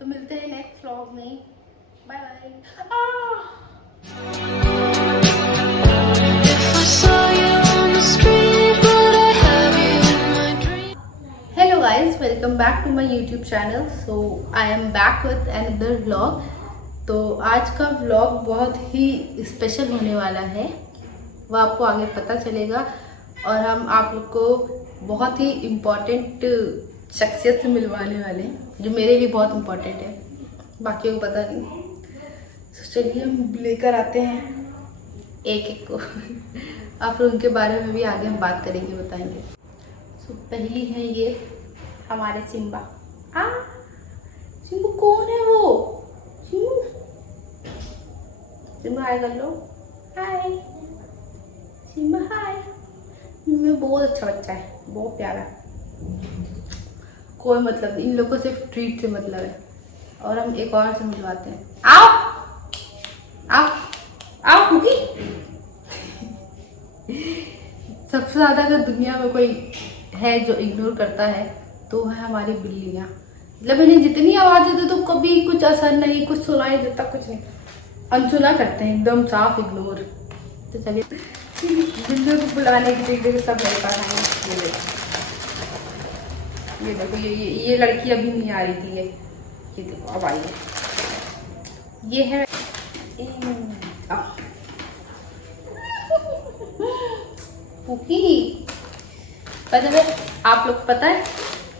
तो मिलते हैं नेक्स्ट व्लॉग में। Bye bye. Hello guys, welcome back to my YouTube channel. So I am back with another vlog. तो आज का व्लॉग बहुत ही स्पेशल होने वाला है, वो आपको आगे पता चलेगा। और हम आप लोग को बहुत ही इम्पोर्टेंट शख्सियत से मिलवाने वाले हैं, जो मेरे लिए बहुत इम्पोर्टेंट है, बाकियों को पता नहीं। तो चलिए हम लेकर आते हैं एक एक को। आप लोग उनके बारे में भी आगे हम बात करेंगे, बताएंगे। तो पहली है ये हमारे सिम्बा। सिम्बू कौन है वो? सिम्बू, सिम्बा हाय कर लो। हाय सिम्बा, हाय। में बहुत अच्छा बच्चा है, बहुत प्यारा। कोई मतलब नहीं, इन लोगों को सिर्फ ट्रीट से मतलब है। और हम एक और से मिलवाते हैं। आओ आओ आओ कुकी। सबसे ज्यादा अगर दुनिया में कोई है जो इग्नोर करता है तो है हमारी बिल्लियाँ। मतलब इन्हें जितनी आवाज देते तो कभी कुछ असर नहीं, कुछ सुनाई देता, कुछ नहीं, अनसुना करते हैं, एकदम साफ इग्नोर। तो चलिए बिल्लियों को बुलाने की देखिए सब मेरे पास आएंगे। ये देखो, ये लड़की अभी नहीं आ रही थी, ये देखो अब आई है। ये है पुकी। पता है आप लोग, पता है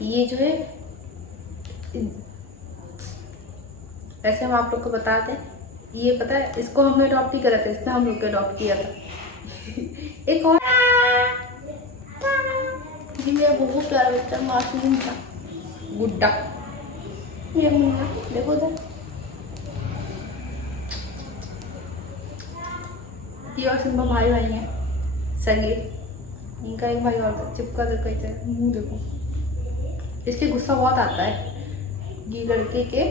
ये जो है, वैसे हम आप लोग को बताते हैं, ये पता है इसको हमने अडॉप्ट नहीं करा था, इसने हम लोग को अडॉप्ट किया था। एक और ये बहुत प्यारा बच्चा, मासूम था, गुड्डा। ये मुन्ना देखो उधर। ये और सिम्बा भाई भाई हैं सगे। इनका एक भाई और था, चिपका देखो, मुंह देखो। इसके गुस्सा बहुत आता है, ये लड़के के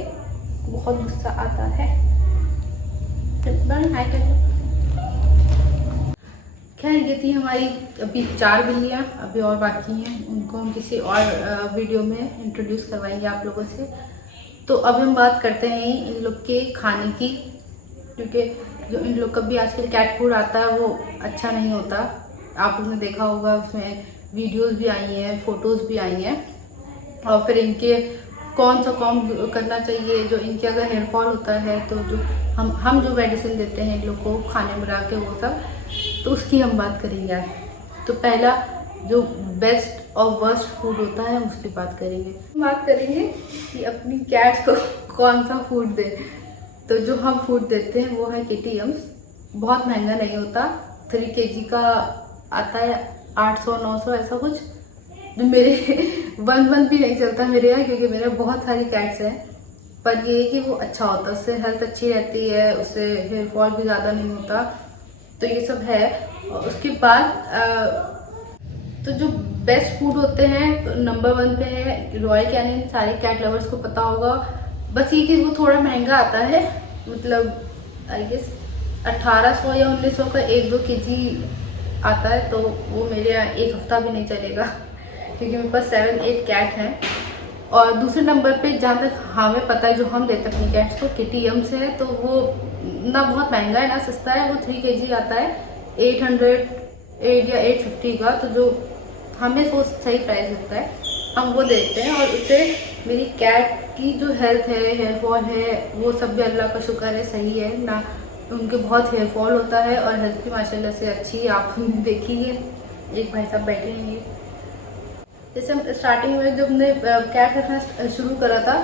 बहुत गुस्सा आता है। हाय कर लो। खैर ये थी हमारी अभी 4 बिल्लियाँ, अभी और बाकी हैं, उनको हम किसी और वीडियो में इंट्रोड्यूस करवाएंगे आप लोगों से। तो अब हम बात करते हैं इन लोग के खाने की, क्योंकि जो इन लोग का भी आजकल कैट फूड आता है वो अच्छा नहीं होता। आप लोगों ने देखा होगा, उसमें वीडियोस भी आई हैं, फोटोज़ भी आई हैं। और फिर इनके कौन सा काम करना चाहिए, जो इनके अगर हेयर फॉल होता है तो जो हम जो मेडिसिन देते हैं इन लोग को खाने में डाल के, वो सब, तो उसकी हम बात करेंगे आज। तो पहला जो बेस्ट और वर्स्ट फूड होता है उसकी बात करेंगे कि अपनी कैट्स को कौन सा फूड दे। तो जो हम फूड देते हैं वो है केटीएम्स। बहुत महंगा नहीं होता, 3 kg का आता है 800-900 ऐसा कुछ, जो मेरे 1 भी नहीं चलता मेरे यहाँ, क्योंकि मेरे बहुत सारी कैट्स हैं। पर ये है कि वो अच्छा होता है, उससे हेल्थ अच्छी रहती है, उससे हेयर फॉल भी ज़्यादा नहीं होता। तो ये सब है। और उसके बाद तो जो बेस्ट फूड होते हैं, तो नंबर 1 पे है रॉयल कैनिन। सारे कैट लवर्स को पता होगा। बस ये कि वो थोड़ा महंगा आता है, मतलब आई गेस 1800 या 1900 का 1-2 kg आता है। तो वो मेरे यहाँ 1 हफ्ता भी नहीं चलेगा, क्योंकि मेरे पास 7-8 कैट हैं। और दूसरे नंबर पे जहाँ तक हमें पता है, जो हम देते हैं अपनी कैट्स को, केटीएम्स है। तो वो ना बहुत महंगा है ना सस्ता है, वो 3 kg आता है 800 या 850 का। तो जो हमें वो सही प्राइस लगता है, हम वो देते हैं। और उससे मेरी कैट की जो हेल्थ है, हेयर फॉल है, वो सब भी अल्लाह का शुक्र है सही है ना। उनके बहुत हेयर फॉल होता है और हेल्थ भी माशाल्लाह से अच्छी है। आप देखी है, एक भाई साहब बैठे हैं ये। जैसे हम स्टार्टिंग में जब हमने कैट रखना शुरू करा था,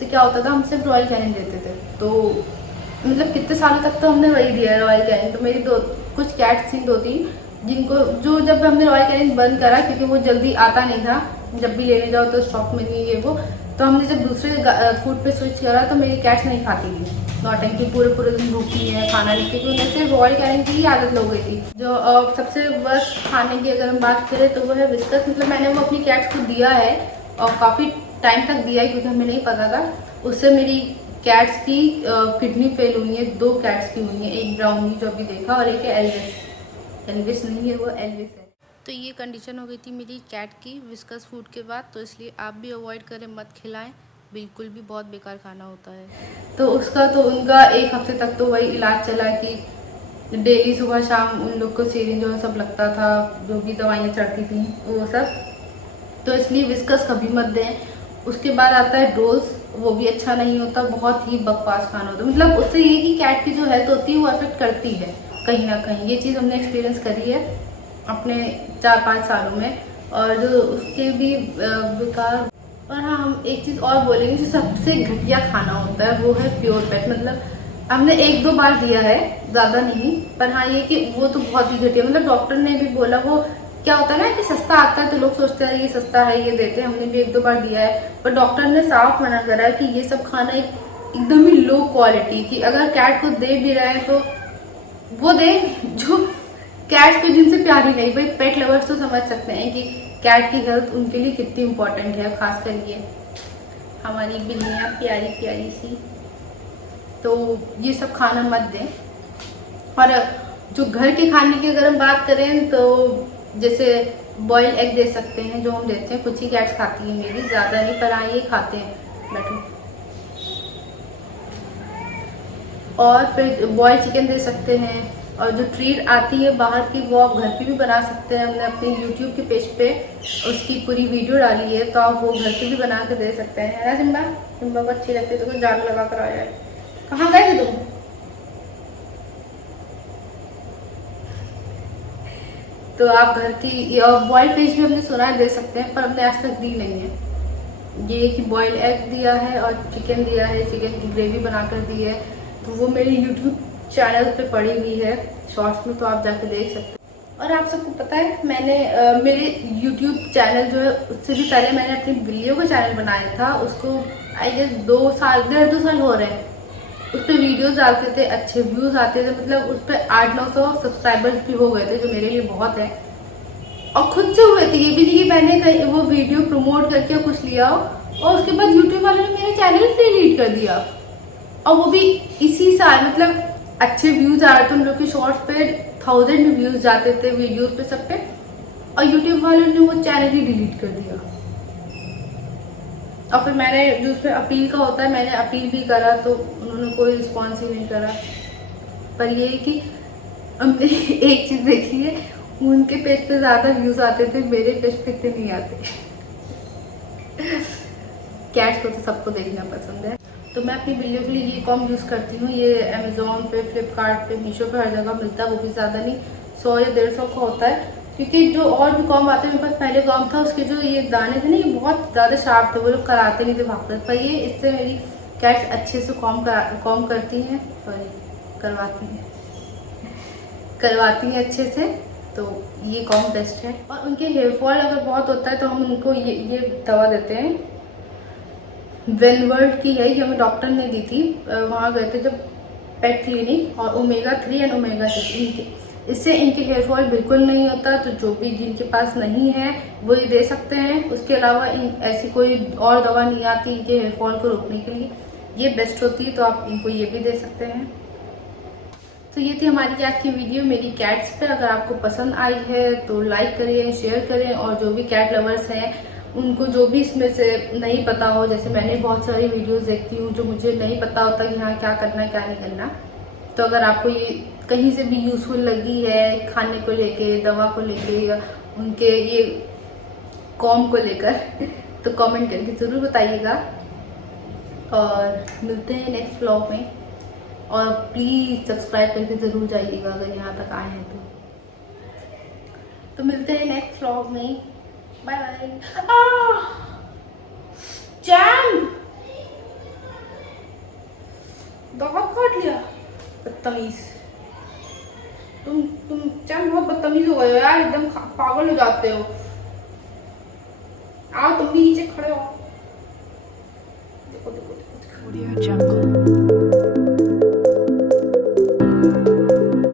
तो क्या होता था, हम सिर्फ रॉयल कैनिन देते थे। तो मतलब कितने सालों तक तो हमने वही दिया रॉयल कैनिन। तो मेरी कुछ कैट्स थी 2-3, जिनको जो जब हमने रॉयल कैनिन बंद करा, क्योंकि वो जल्दी आता नहीं था, जब भी लेने जाओ तो स्टॉक में नहीं है वो। तो हमने जब दूसरे फूड पे स्विच करा तो मेरी कैट्स नहीं खाती थी, नौटंकी पूरे दिन भूखी है, खाना नहीं, क्योंकि उन्हें सिर्फ रॉयल कैनिन की ही आदत लग गई थी। जो सबसे वर्स्ट खाने की अगर हम बात करें तो वो है विस्कस। मतलब मैंने वो अपनी कैट्स को दिया है और काफ़ी टाइम तक दिया है, क्योंकि हमें नहीं पता था। उससे मेरी कैट्स की किडनी फेल हुई है, 2 कैट्स की हुई है, एक ब्राउनी जो अभी देखा, और एक है एल्विस नहीं है, वो एल्विस है। तो ये कंडीशन हो गई थी मेरी कैट की विस्कस फूड के बाद। तो इसलिए आप भी अवॉइड करें, मत खिलाएं। बिल्कुल भी बहुत बेकार खाना होता है। तो उसका तो उनका 1 हफ्ते तक तो वही इलाज चला कि डेली सुबह शाम उन लोग को सिरिंज और सब लगता था, जो भी दवाइयाँ चढ़ती थी वो सब। तो इसलिए विस्कस कभी मत दें। उसके बाद आता है डोज, वो भी अच्छा नहीं होता, बहुत ही बकवास खाना होता है। मतलब उससे ये कि कैट की जो हेल्थ होती है वो अफेक्ट करती है कहीं ना कहीं। ये चीज़ हमने एक्सपीरियंस करी है अपने 4-5 सालों में। और जो उसके भी बेकार। और हाँ, हम एक चीज़ और बोलेंगे, जो सबसे घटिया खाना होता है वो है प्योर पेट। मतलब हमने 1-2 बार दिया है, ज़्यादा नहीं, पर हाँ ये कि वो तो बहुत ही घटिया। मतलब डॉक्टर ने भी बोला, वो क्या होता है ना कि सस्ता आता है तो लोग सोचते हैं ये सस्ता है ये देते हैं। हमने भी 1-2 बार दिया है, पर डॉक्टर ने साफ मना करा है कि ये सब खाना एकदम ही लो क्वालिटी की, अगर कैट को दे भी रहे हैं तो वो दे जो कैट को जिनसे प्यार ही नहीं। भाई पेट लवर्स तो समझ सकते हैं कि कैट की हेल्थ उनके लिए कितनी इम्पोर्टेंट है, खासकर ये हमारी बिल्लियाँ प्यारी प्यारी सी। तो ये सब खाना मत दें। और जो घर के खाने की अगर हम बात करें तो जैसे बॉयल एग दे सकते हैं, जो हम देते हैं। कुछ ही कैट्स खाती हैं मेरी, ज़्यादा नहीं, पर हाँ ये खाते हैं बैठो। और फिर बॉयल चिकन दे सकते हैं। और जो ट्रीट आती है बाहर की वो आप घर पे भी बना सकते हैं। हमने अपने यूट्यूब के पेज पे उसकी पूरी वीडियो डाली है, तो आप वो घर पे भी बना के दे सकते हैं, है ना सिम्बा? सिम्बा को अच्छी लगती है तो कुछ झाड़ू लगा कर आया है। कहाँ गए थे तुम? तो आप घर की बॉयल फिश भी हमने सुना है दे सकते हैं, पर हमने आज तक दी नहीं है। ये कि बॉयल एग दिया है और चिकन दिया है, चिकन की ग्रेवी बनाकर दी है। तो वो मेरे यूट्यूब चैनल पे पड़ी हुई है शॉर्ट्स में, तो आप जाके देख सकते हैं। और आप सबको पता है मैंने मेरे यूट्यूब चैनल जो है उससे भी पहले मैंने अपनी बिल्लियों का चैनल बनाया था। उसको आई गेस 2 साल 1.5-2 साल हो रहे हैं। उस पर वीडियोज डालते थे, अच्छे व्यूज आते थे। मतलब उस पर 800-900 सब्सक्राइबर्स भी हो गए थे, जो मेरे लिए बहुत है। और खुद से हुए थे, ये भी नहीं कि मैंने कहीं वो वीडियो प्रमोट करके कुछ लिया हो। और उसके बाद यूट्यूब वालों ने मेरा चैनल डिलीट कर दिया, और वो भी इसी साल। मतलब अच्छे व्यूज आ रहे थे उन लोग के शॉर्ट्स पे, 1000 में व्यूज जाते थे वीडियोस पे सब पे, और यूट्यूब वालों ने वो चैनल ही डिलीट कर दिया। और फिर मैंने जो उसमें अपील का होता है, मैंने अपील भी करा तो उन्होंने कोई रिस्पॉन्स ही नहीं करा। पर ये कि हमने एक चीज देखी है, उनके पेज पे ज्यादा व्यूज आते थे, मेरे पेज पे इतने नहीं आते। कैट्स को तो सबको देखना पसंद है। तो मैं अपनी बिल्लियों के लिए ये कॉम यूज़ करती हूँ। ये अमेजोन पे, फ्लिपकार्ट पे, मीशो पे हर जगह मिलता है। वो भी ज़्यादा नहीं, 100 या 150 का होता है। क्योंकि जो और भी कॉम आते हैं, मेरे पास पहले कॉम था, उसके जो ये दाने थे ना, ये बहुत ज़्यादा शार्प थे, वो लोग कराते नहीं थे भागते। पर ये इससे मेरी कैट्स अच्छे से कॉम करती हैं, सॉरी करवाती हैं अच्छे से। तो ये कॉम बेस्ट है। और उनके हेयर फॉल अगर बहुत होता है तो हम उनको ये दवा देते हैं, वेनवर्ल्ड की है, ये हमें डॉक्टर ने दी थी। वहाँ गए थे जब पेट क्लिनिक। और ओमेगा 3 एंड ओमेगा 6 इससे इनके हेयर फॉल बिल्कुल नहीं होता। तो जो भी जिनके पास नहीं है वो ये दे सकते हैं। उसके अलावा ऐसी कोई और दवा नहीं आती इनके हेयर फॉल को रोकने के लिए, ये बेस्ट होती है। तो आप इनको ये भी दे सकते हैं। तो ये थी हमारी आज की वीडियो मेरी कैट्स पे। अगर आपको पसंद आई है तो लाइक करें, शेयर करें। और जो भी कैट लवर्स हैं उनको जो भी इसमें से नहीं पता हो, जैसे मैंने बहुत सारी वीडियोस देखती हूँ जो मुझे नहीं पता होता कि हाँ क्या करना है क्या नहीं करना, तो अगर आपको ये कहीं से भी यूजफुल लगी है, खाने को लेके, दवा को लेके, या उनके ये कॉम को लेकर तो कमेंट करके ज़रूर बताइएगा। और मिलते हैं नेक्स्ट व्लॉग में। और प्लीज़ सब्सक्राइब करके ज़रूर जाइएगा अगर यहाँ तक आए हैं तो मिलते हैं नेक्स्ट व्लॉग में। Bye bye. जैम बहुत काट लिया, बदतमीज। तुम जैम बहुत बदतमीज हो गए हो यार, एकदम पागल हो जाते हो। आओ तुम भी नीचे खड़े हो।